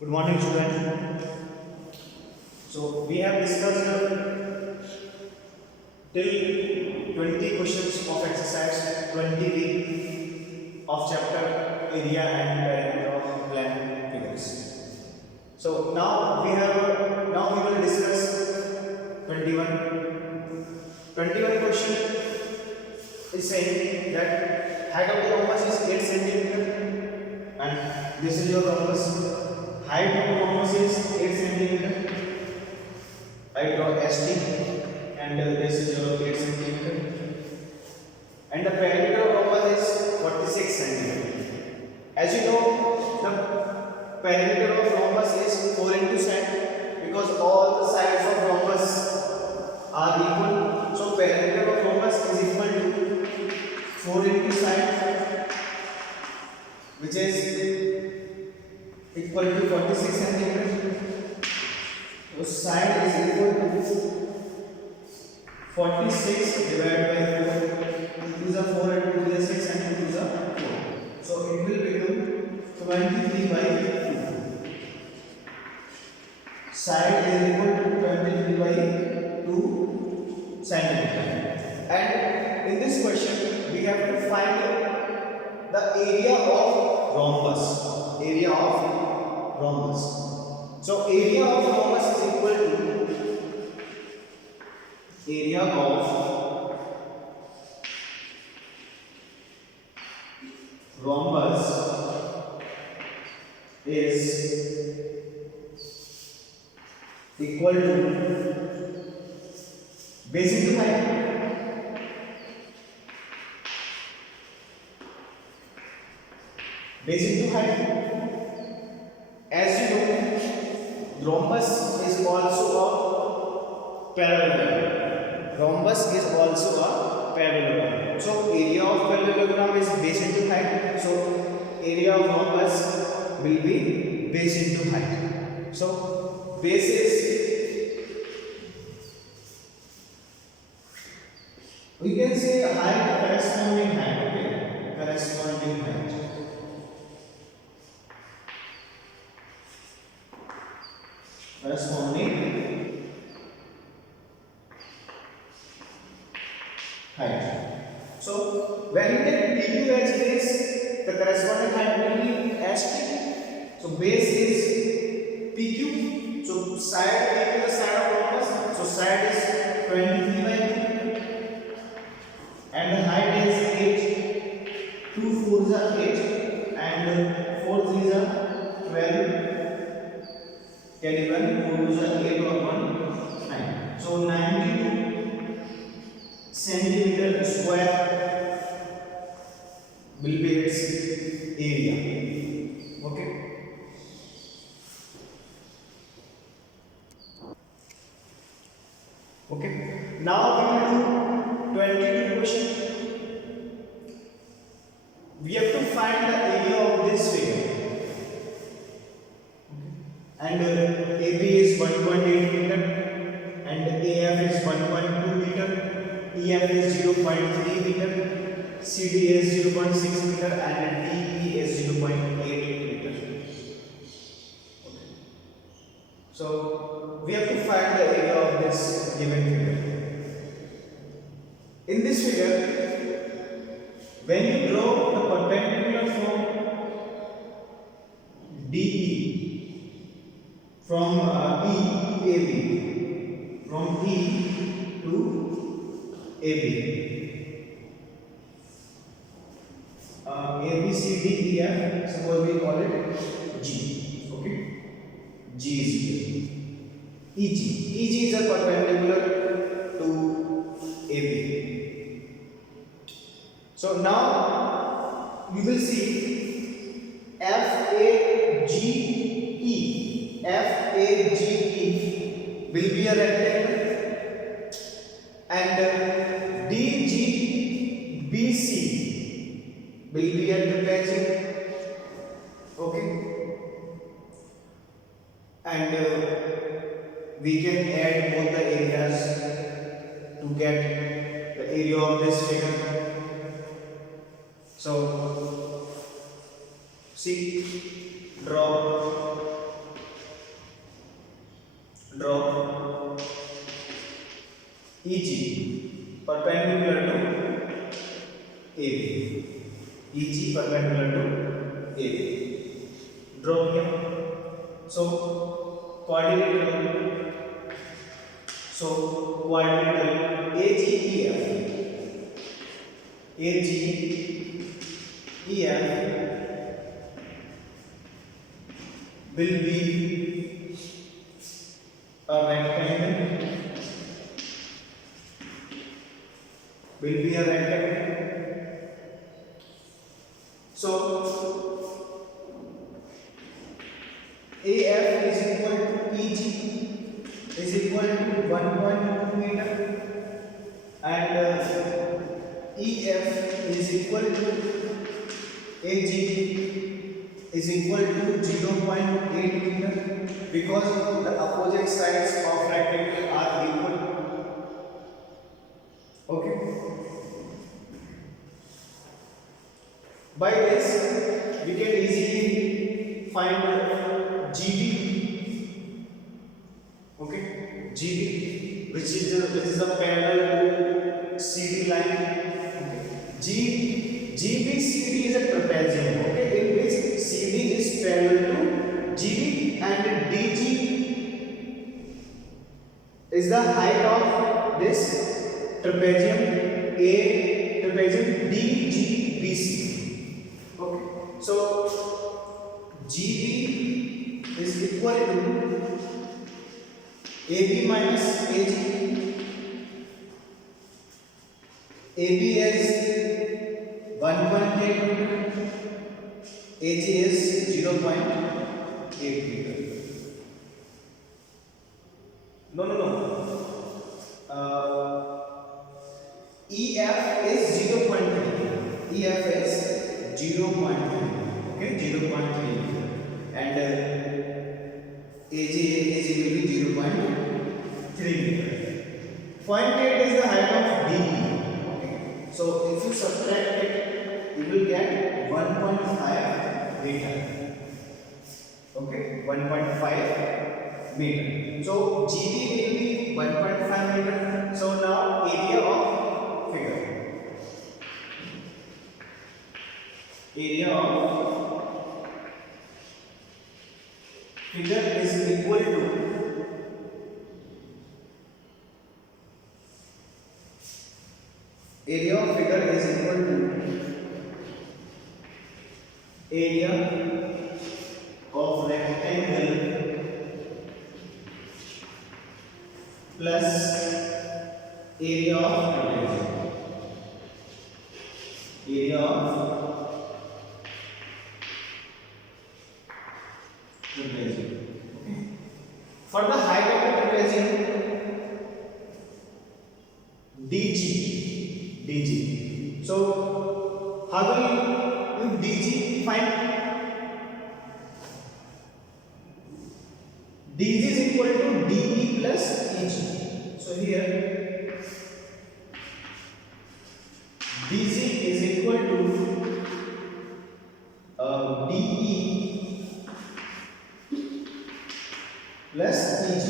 Good morning, students. So we have discussed till 20 questions of exercise 20B of chapter area and perimeter of plan figures. So now we will discuss 21. 21 question is saying that height of the rhombus is 8 centimeter and this is your rhombus. Height of the rhombus is 8 centimeter. I draw ST and this is your 8 centimeter. And the perimeter of rhombus is 46 centimeter. As you know, the perimeter of rhombus is 4 into side because all the sides of rhombus are equal. So perimeter of rhombus is equal to 4 into side, which is equal to 46 centimeter. So side is equal to 46 divided by 4. 2 is a 4 and 2 is a 6 and 2 is a 4. So it will become 23 by 2. Side is equal to 23 by 2 centimeter. And in this question, we have to find the area of rhombus. Area of rhombus. So area of rhombus is equal to area of rhombus is equal to base into height. Base into height. As you know, rhombus is also a parallelogram. Rhombus is also a parallelogram. So area of parallelogram is base into height. So area of rhombus will be base into height. So base is, we can say height corresponding height. Okay, corresponding height. Corresponding height. So when you take PQ as base, the corresponding height will be ST. So base is PQ. So side PQ is the side of rhombus. So side is 23 by 2, and the height is 8. 2 4s are 8, and 4 3s are 12. Carry 1, 4 is 8 or 1, 9. So 92 centimeter square will be its area. Okay. Okay. Now we will do 22 question. We have to find the area of this figure. And AB is 1.8 meter and AF is 1.2 meter, EF is 0.3 meter, CD is 0.6 meter and DE is 0.8 meter. Okay. So we have to find the area of this given figure. In this figure, when you draw the perpendicular from DE, from E to AB, from E to AB, A B C D E F, suppose we call it G. Okay, G is here. EG is a perpendicular to AB. So now you will see FAGE will be a rectangle and DGBC will be a trapezium. Okay, and we can add both the areas to get the area of this figure. So see, draw Draw EG perpendicular to AB. EG perpendicular to AB. Draw here. So coordinate. So coordinate AGEF. AGEF will be a rectangle. Will be a rectangle. So AF is equal to EG is equal to 1.2 meter and EF is equal to AG is equal to 0.8 meter because the opposite sides of rectangle are equal. Okay. By this we can easily find GB. Okay, GB which is a parallel to CD line. Okay. GBCD is a trapezium. Okay, in which CD is parallel to GB and DG is the height of this trapezium DGBC. Okay, so GB is equal to AB minus AG. AB is 1.8 meter, AG is 0.8 meter. No. EF is 0.3. EF is 0.3. Okay, 0.3 meter. And AG will be 0.3 meter. 0.8 is the height of DE. Okay, so if you subtract it, you will get 1.5 meter. Okay, 1.5 meter. So GB will be 1.5 meter. So now area of figure. Area of figure is equal to area of figure is equal to area of rectangle plus area of trapezium. Area of trapezium. Okay. For the height of the trapezium, DG. So how will you DG find? DG is equal to DE plus EG. So here DG is equal to DE plus EG,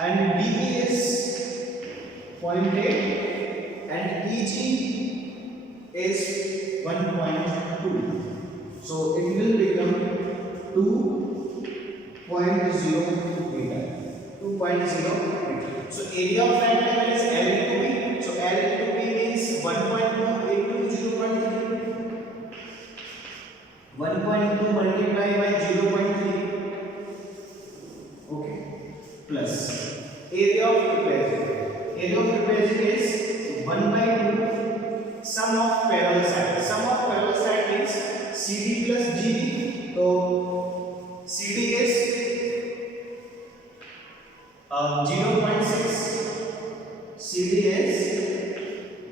and DE is 0.8 and EG is 1.2. So it will become 2.0 meter. 2.0 meter. So area of rectangle is L into B. So L into B means 1.2 into 0.3. 1.2 multiplied by 0.3. Okay. Plus area of trapezium. Area of trapezium is 1 by 2 sum of parallel side. Sum of parallel side means CD plus GB. So CD is 0.6. CD is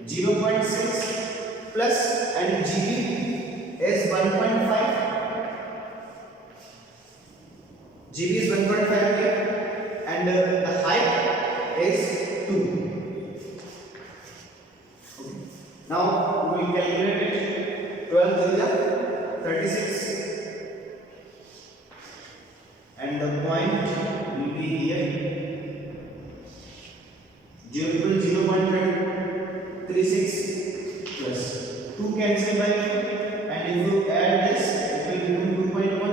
0.6 plus and GB is 1.5. GB is 1.5 here and the height is 2. Okay. Now we will calculate it. 12 to the 36 and the point will be be here. 0.36 plus 2 cancel by 1, and if you add this it will become 2.1.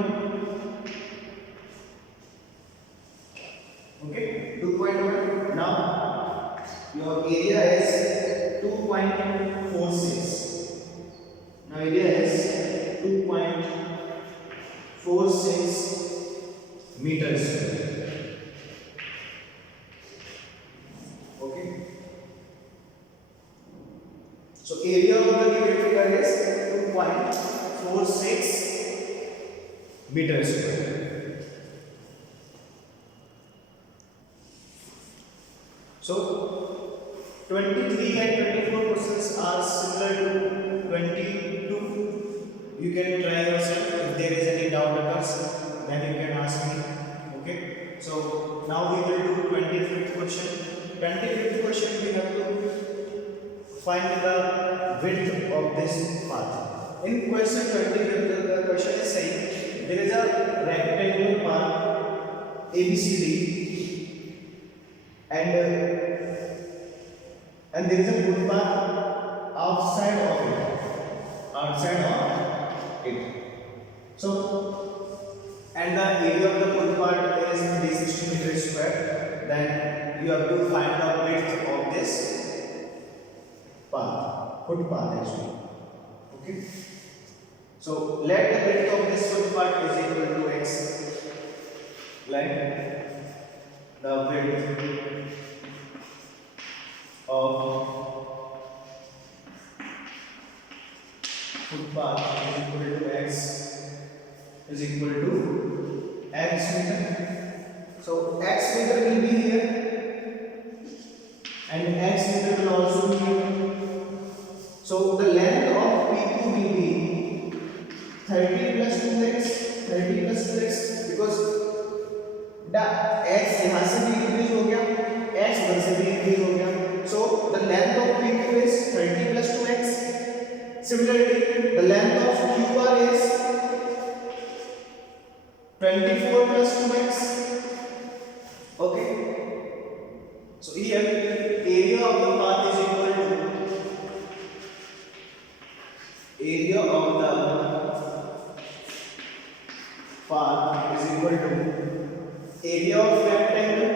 Okay, 2.1. Now your area is 2.46. now area is 2.46 meters square. Okay, so area of the given figure is 2.46 meters square. So 23 and 24 questions are similar to 22. You can try yourself. If there is any doubt occurs, then you can ask me. Okay. So now we will do 25th question. 25th question we have to find the width of this path. In question 25th, the question is saying there is a rectangular path ABCD and there is a footpath outside of it. So and the area of the footpath is 360 meters square. Then you have to find the width of this footpath actually. Okay. So let the width of this footpath is equal to x. Let the width of footpath is equal to x meter. So x meter will be here and x meter will also be here. So the length of P2 will be 30 plus 2x because the x यहाँ से भी increase हो गया, x इधर से भी increase हो गया. So the length of PQ is 30 plus 2x. Similarly, the length of QR is 24 plus 2x. Okay. So here area of the path is equal to area of the path is equal to area of rectangle,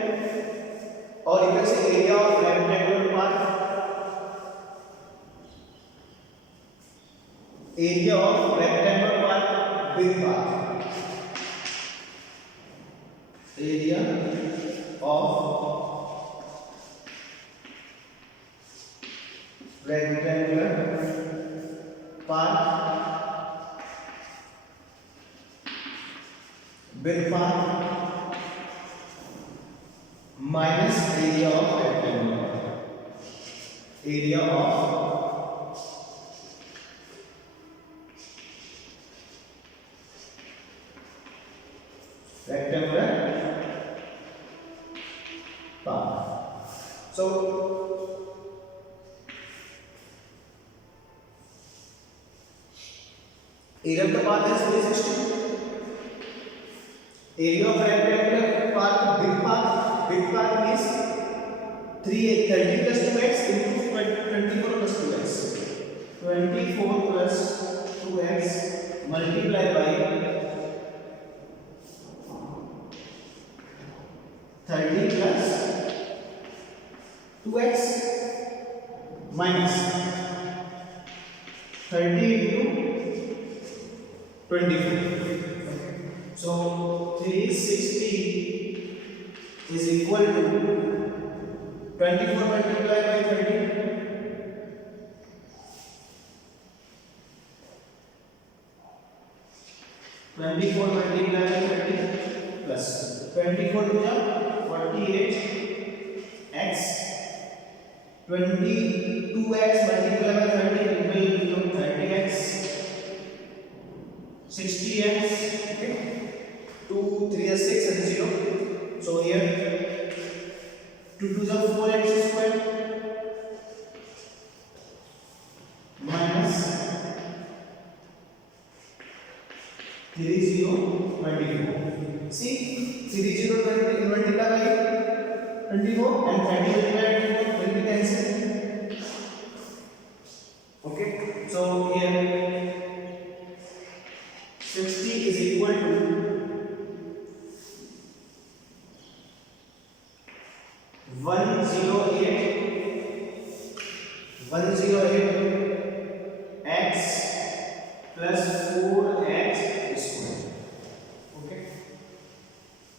or you can say area of rectangular path, area of rectangular path with path, area of rectangular path with path minus area of rectangular path, area of rectangular path. So area of the path is 360. Area of rectangular path big path means 30 plus 2x into 24 plus 2x. 24 plus 2x multiplied by 30 plus 2x minus 30 into 24. So 360 is equal to 24 multiplied by 30. 24 multiplied by 30 plus 24 to the 48 x 22x multiplied by 30 it will become 30x 60x. Okay, 2 3 is 6 and 0. So here 2 to the 4x square minus 30 24. See, 30 20 multiplied by 24 and 30 multiplied by 24 will be cancelled. Okay, so here 60 is equal to 108 x plus 4x square. Okay,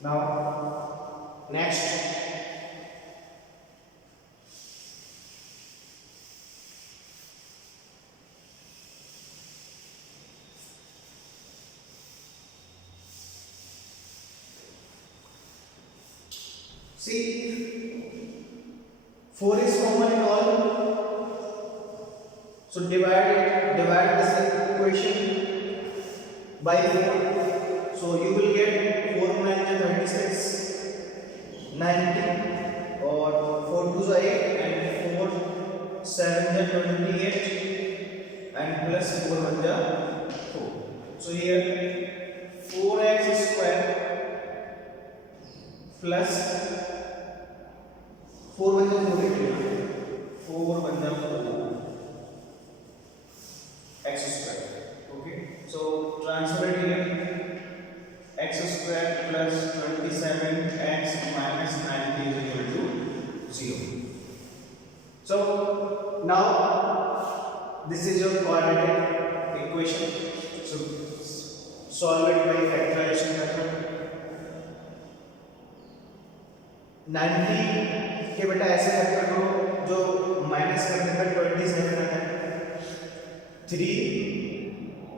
now next see 4 is common in all, so divide this equation by 4, so you will get 4 9 36 90 or 4 2 is 8 and 4 7 is 28 and plus 4 1 is 4. So here 4x square plus 4 1 is 4 1 is 4 x square. Okay, so transfer it here, x square plus 27x minus 90 is equal to 0. So now this is your quadratic equation, so solve it by factorization method. 90 के बेटा ऐसे factor करो जो minus करने पर 27 आता है, 3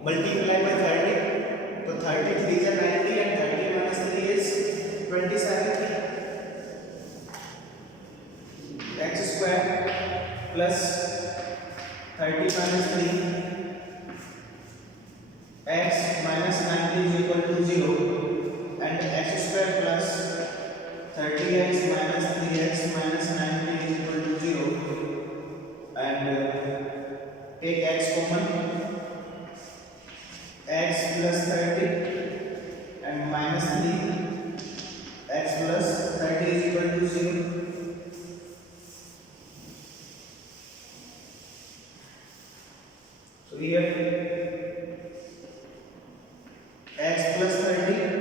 multiply by 30 तो 33 is 90 and 30 minus 3 is 27. x square plus 30 minus 3 x minus 90 is equal to 0 and x square plus 30x minus 3x minus 90 is equal to 0 and take x common, x plus 30 and minus 3 x plus 30 is equal to 0. So here x plus 30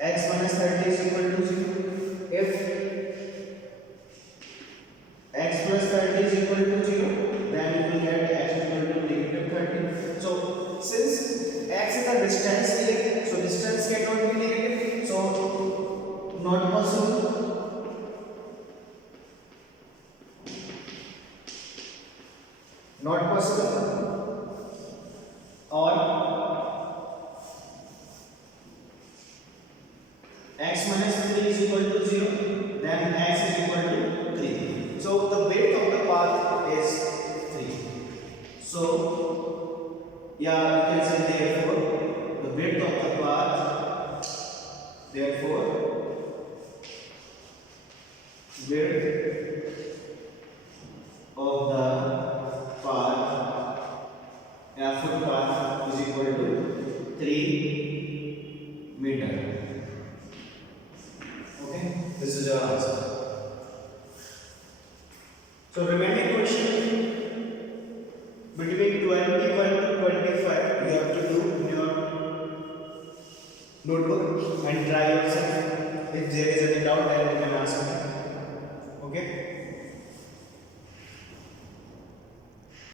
x minus 30 is equal to 0. If x plus 30 is equal to 0, then you will get x equal to negative 30. So since x is the distance here, so distance cannot be negative, so not possible. Not possible. Or x minus 3 is equal to 0, then x is equal to 3. So the width of the path is 3. So yeah, you can say therefore the width of the path, therefore width of the path, footpath is equal to 3 meter. Okay, this is your answer. So remaining question between 21 to 25 you have to do in your notebook and try yourself. If there is any doubt, then